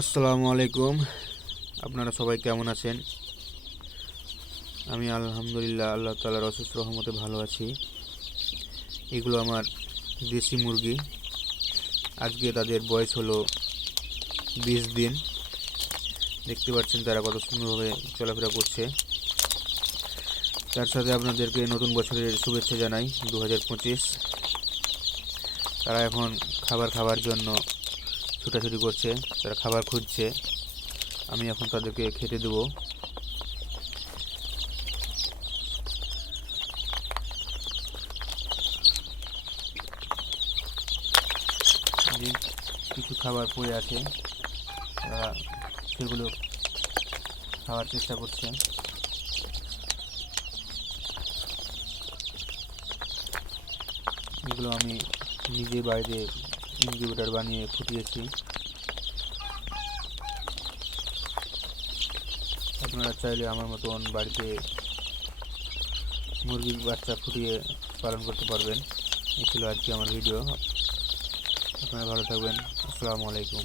আসসালামু আলাইকুম। আপনারা সবাই কেমন আছেন? আমি আলহামদুলিল্লাহ, আল্লাহ তালার অসুস্থ রহমতে ভালো আছি। এগুলো আমার দেশি মুরগি। আজকে তাদের বয়স হলো বিশ দিন। দেখতে পাচ্ছেন তারা কত সুন্দরভাবে চলাফেরা করছে। তার সাথে আপনাদেরকে নতুন বছরের শুভেচ্ছা জানাই দু হাজার পঁচিশ। তারা এখন খাবার খাওয়ার জন্য ছুটাছুটি করছে, তারা খাবার খুঁজছে। আমি এখন তাদেরকে খেতে দেবো। কিছু খাবার পড়ে আছে। তারা সেগুলো খাওয়ার চেষ্টা করছে। এগুলো আমি নিজে বাড়িতে ইনকিউবেটার বানিয়ে ফুটিয়েছি। আপনারা চাইলে আমার মতন বাড়িতে মুরগির বাচ্চা ফুটিয়ে পালন করতে পারবেন। এই ছিল আজকে আমার ভিডিও। আপনারা ভালো থাকবেন। আসসালামু আলাইকুম।